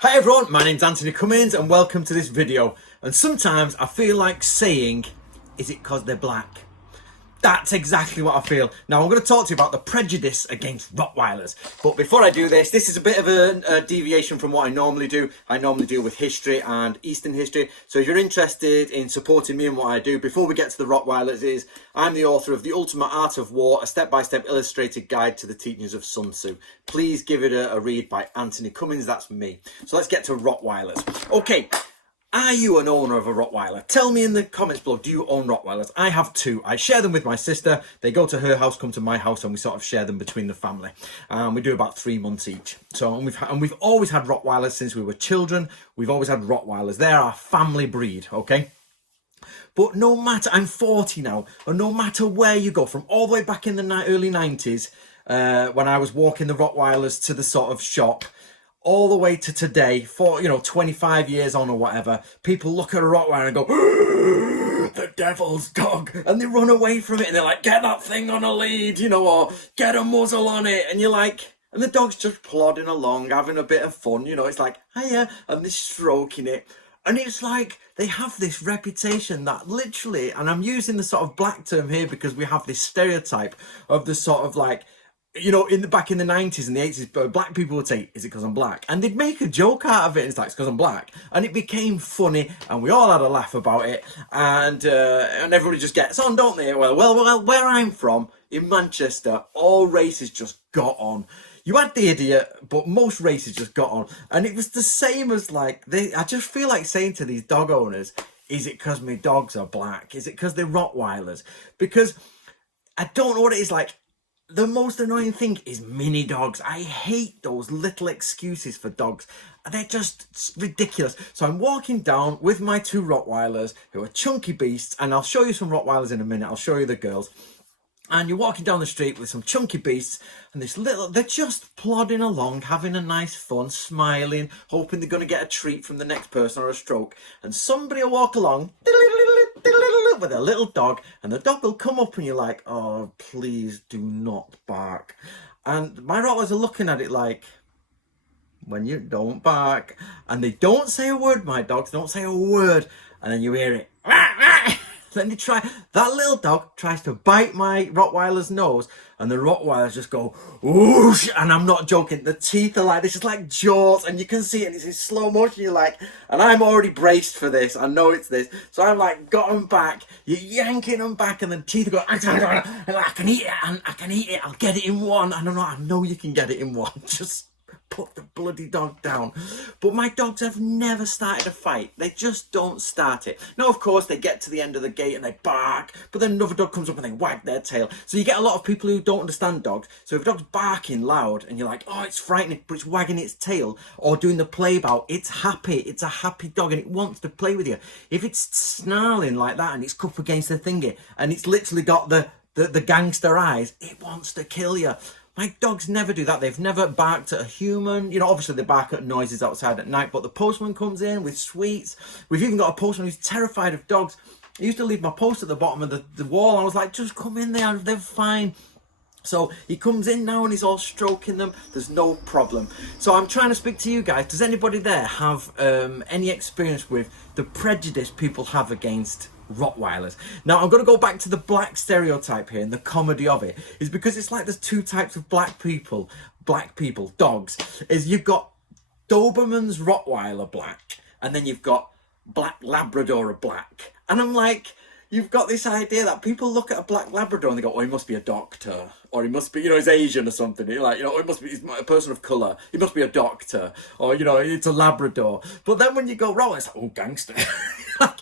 Hi everyone, my name's Anthony Cummins and welcome to this video. And sometimes I feel like saying, is it because they're black? That's exactly what I feel. Now I'm going to talk to you about the prejudice against Rottweilers. But before I do this, this is a bit of a deviation from what I normally do. I normally deal with history and Eastern history. So if you're interested in supporting me and what I do, before we get to the Rottweilers I'm the author of The Ultimate Art of War, a step-by-step illustrated guide to the teachings of Sun Tzu. Please give it a read by Anthony Cummins, that's me. So let's get to Rottweilers. Okay. Are you an owner of a Rottweiler? Tell me in the comments below, do you own Rottweilers? I have two. I share them with my sister. They go to her house, come to my house, and we sort of share them between the family. We do about 3 months each. So, and we've always had Rottweilers since we were children. We've always had Rottweilers. They're our family breed, okay? But no matter, I'm 40 now, and no matter where you go, from all the way back in the early 90s, when I was walking the Rottweilers to the sort of shop, all the way to today, for 25 years on or whatever, people look at a Rottweiler and go, the devil's dog, and they run away from it and they're like, get that thing on a lead, or get a muzzle on it, and you're like, and the dog's just plodding along, having a bit of fun, it's like, hiya, and they're stroking it. And it's like, they have this reputation that literally, and I'm using the sort of black term here because we have this stereotype of the sort of like, back in the 90s and the 80s, black people would say, is it because I'm black? And they'd make a joke out of it. And it's like, it's because I'm black. And it became funny and we all had a laugh about it. And everybody just gets on, don't they? Well, where I'm from, in Manchester, all races just got on. You had the idiot, but most races just got on. And it was the same as like, I just feel like saying to these dog owners, is it because my dogs are black? Is it because they're Rottweilers? Because I don't know what it is like. The most annoying thing is mini dogs. I hate those little excuses for dogs. They're just ridiculous. So I'm walking down with my two Rottweilers who are chunky beasts, and I'll show you some Rottweilers in a minute. I'll show you the girls. And you're walking down the street with some chunky beasts and they're just plodding along, having a nice fun, smiling, hoping they're going to get a treat from the next person or a stroke. And somebody will walk along with a little dog, and the dog will come up and you're like, oh, please do not bark. And my Rottweilers are looking at it like, when you don't bark. And they don't say a word, my dogs don't say a word. And then you hear it. Then that little dog tries to bite my Rottweiler's nose, and the Rottweilers just go whoosh, and I'm not joking, the teeth are like, this is like jaws, and you can see it, it's in slow motion, you're like, and I'm already braced for this, I know it's this, so I'm like, got them back, you're yanking them back, and the teeth go, I can eat it, I'll get it in one, I know you can get it in one, just put the bloody dog down. But my dogs have never started a fight. They just don't start it. Now, of course, they get to the end of the gate and they bark, but then another dog comes up and they wag their tail. So you get a lot of people who don't understand dogs. So if a dog's barking loud and you're like, oh, it's frightening, but it's wagging its tail or doing the play bow, it's happy. It's a happy dog and it wants to play with you. If it's snarling like that and it's up against the thingy and it's literally got the gangster eyes, it wants to kill you. My dogs never do that. They've never barked at a human. Obviously they bark at noises outside at night, but the postman comes in with sweets. We've even got a postman who's terrified of dogs. He used to leave my post at the bottom of the wall. I was like, just come in there, they're fine. So he comes in now and he's all stroking them. There's no problem. So I'm trying to speak to you guys. Does anybody there have any experience with the prejudice people have against Rottweilers? Now I'm going to go back to the black stereotype here, and the comedy of it is because it's like there's two types of black people, dogs, is you've got Doberman's Rottweiler black, and then you've got black Labrador black, and I'm like, you've got this idea that people look at a black Labrador and they go, oh, he must be a doctor, or he must be, he's Asian or something. You're like, it must be, he's a person of colour. He must be a doctor, or, it's a Labrador. But then when you go wrong, it's like, oh, gangster.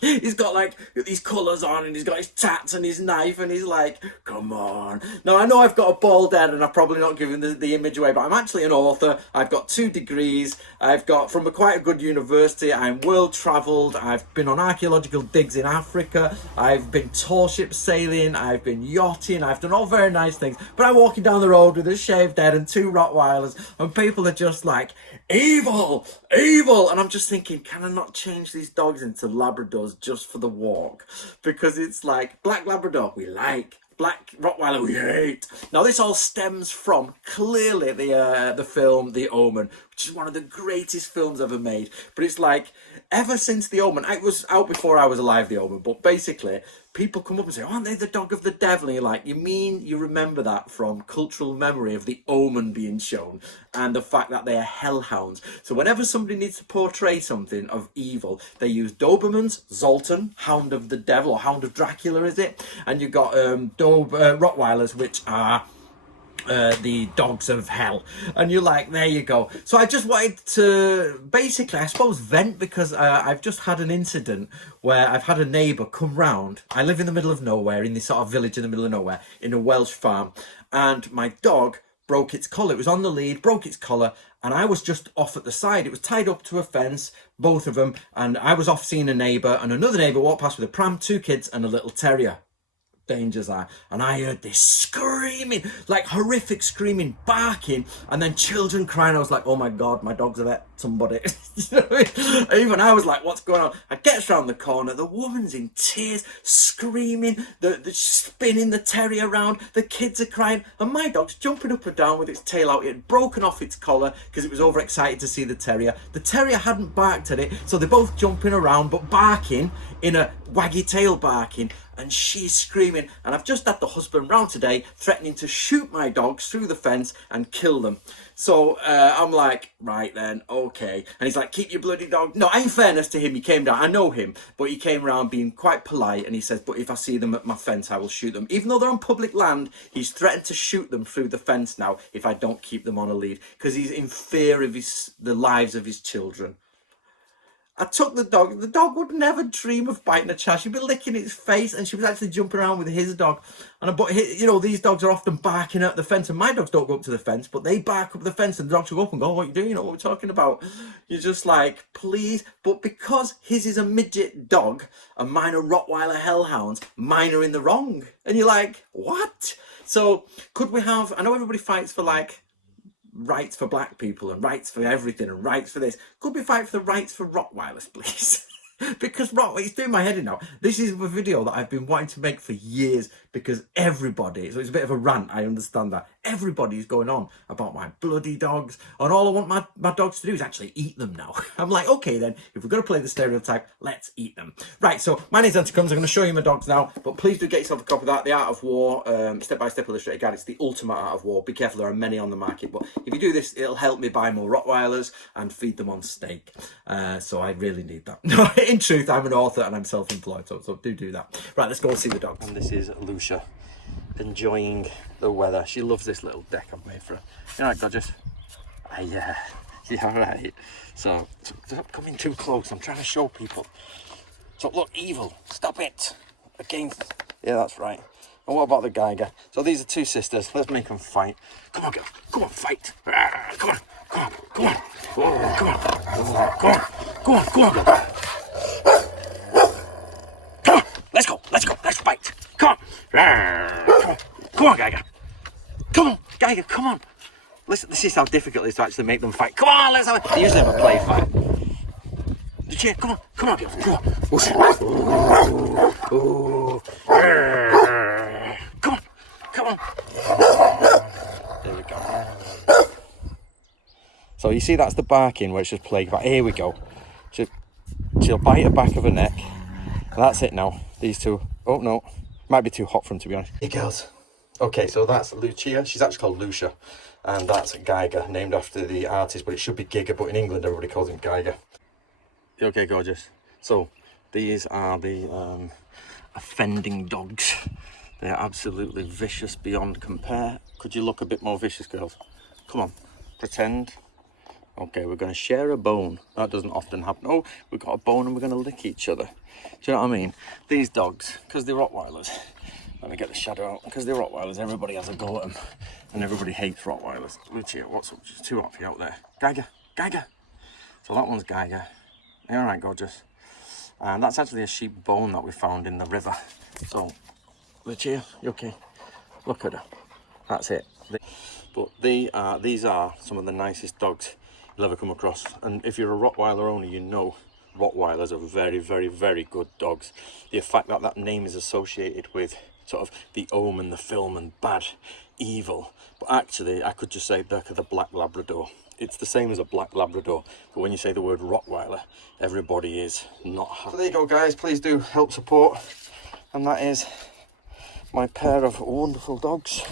He's got like these colours on and he's got his tats and his knife and he's like, come on. Now, I know I've got a bald head and I've probably not given the image away, but I'm actually an author. I've got 2 degrees. I've got from quite a good university. I'm world travelled. I've been on archaeological digs in Africa. I've been tall ship sailing. I've been yachting. I've done all very nice things. But I'm walking down the road with a shaved head and 2 Rottweilers, and people are just like, evil, evil. And I'm just thinking, can I not change these dogs into Labradors just for the walk? Because it's like, black Labrador, we like. Black Rottweiler we hate. Now this all stems from clearly the film The Omen, which is one of the greatest films ever made. But it's like, ever since The Omen, it was out before I was alive, The Omen, but basically, people come up and say, aren't they the dog of the devil? And you're like, you mean you remember that from cultural memory of The Omen being shown and the fact that they are hellhounds? So whenever somebody needs to portray something of evil, they use Dobermans, Zoltan, Hound of the Devil, or Hound of Dracula, is it? And you've got Rottweilers, which are the dogs of hell, and you're like, there you go. So I just wanted to basically, I suppose, vent, because I've just had an incident where I've had a neighbour come round. I live in the middle of nowhere, in this sort of village in the middle of nowhere, in a Welsh farm, and my dog broke its collar. It was on the lead, broke its collar, and I was just off at the side. It was tied up to a fence, both of them, and I was off seeing a neighbour, and another neighbour walked past with a pram, 2 kids and a little terrier. Dangers are, and I heard this screaming, like horrific screaming, barking, and then children crying. I was like, oh my god, my dog's have hit somebody. You know what I mean? Even I was like, what's going on? I gets round the corner, the woman's in tears, screaming, the spinning the terrier around, the kids are crying, and my dog's jumping up and down with its tail out. It had broken off its collar because it was overexcited to see the terrier. The terrier hadn't barked at it, so they're both jumping around but barking in a waggy tail barking, and she's screaming. And I've just had the husband round today threatening to shoot my dogs through the fence and kill them. So I'm like, right then, okay. And he's like, keep your bloody dog. No, in fairness to him, he came down. I know him, but he came around being quite polite, and he says, but if I see them at my fence, I will shoot them. Even though they're on public land, he's threatened to shoot them through the fence now if I don't keep them on a lead, because he's in fear of the lives of his children. I took the dog. The dog would never dream of biting a child. She'd be licking its face, and she was actually jumping around with his dog. But you know, these dogs are often barking at the fence, and my dogs don't go up to the fence, but they bark up the fence, and the dogs will go up and go, what are you doing? You know what we're talking about? You're just like, please. But because his is a midget dog, and mine are Rottweiler hellhounds, mine are in the wrong. And you're like, what? So could we have, I know everybody fights for like, rights for black people and rights for everything and rights for this. Could we fight for the rights for Rottweilers, please? Because it's doing my head in now. This is a video that I've been wanting to make for years, because everybody, so it's a bit of a rant, I understand that. Everybody's going on about my bloody dogs, and all I want my dogs to do is actually eat them now. I'm like, okay then, if we're going to play the stereotype, let's eat them. Right, so my name's Anticoms. I'm going to show you my dogs now, but please do get yourself a copy of that, The Art of War, step-by-step illustrated guide. It's the ultimate art of war. Be careful, there are many on the market, but if you do this, it'll help me buy more Rottweilers and feed them on steak. So I really need that. In truth, I'm an author and I'm self-employed, so do that. Right, let's go and see the dogs. And this is Lucia, enjoying the weather. She loves this little deck I've made for her. You know, gorgeous? Yeah, right. So stop coming too close. I'm trying to show people. So look, evil. Stop it. Against. Yeah, that's right. And what about the Geiger? So these are 2 sisters. Let's make them fight. Come on, girl. Come on, fight. Come on. Come on. Come on. Oh, come on. Come on. Come on. Come on, girl. Come on. Let's go. Let's go. Let's fight. Come on. Come on. Come on, Geiger. Come on, Geiger. Come on. Listen, this is how difficult it is to actually make them fight. Come on, let's have it. They usually have a play fight. Come on. Come on, girl. Come on. Ooh. Come on. Come on. There we go. So you see, that's the barking where it's just plague fight. Here we go. She'll bite the back of her neck. That's it now. These 2. Oh no, might be too hot for them, to be honest. Hey girls. Okay, so that's Lucia. She's actually called Lucia, and that's Geiger, named after the artist, but it should be Giger, but in England everybody calls him Geiger. Okay, gorgeous. So these are the offending dogs. They're absolutely vicious beyond compare. Could you look a bit more vicious, girls? Come on, pretend. Okay, we're going to share a bone. That doesn't often happen. Oh, we've got a bone and we're going to lick each other. Do you know what I mean? These dogs, because they're Rottweilers. Let me get the shadow out. Because they're Rottweilers, everybody has a go at them. And everybody hates Rottweilers. Lucia, what's up? It's too hot for you out there. Geiger, Geiger. So that one's Geiger. All right, gorgeous. And that's actually a sheep bone that we found in the river. So, Lucia, you okay? Look at her. That's it. But these are some of the nicest dogs you'll ever come across. And if you're a Rottweiler owner, you know Rottweilers are very, very, very good dogs. The fact that that name is associated with sort of the Omen, the film, and bad, evil. But actually, I could just say they're the Black Labrador. it's the same as a black Labrador, but when you say the word Rottweiler, everybody is not happy. So there you go, guys. Please do help support, and that is my pair of wonderful dogs.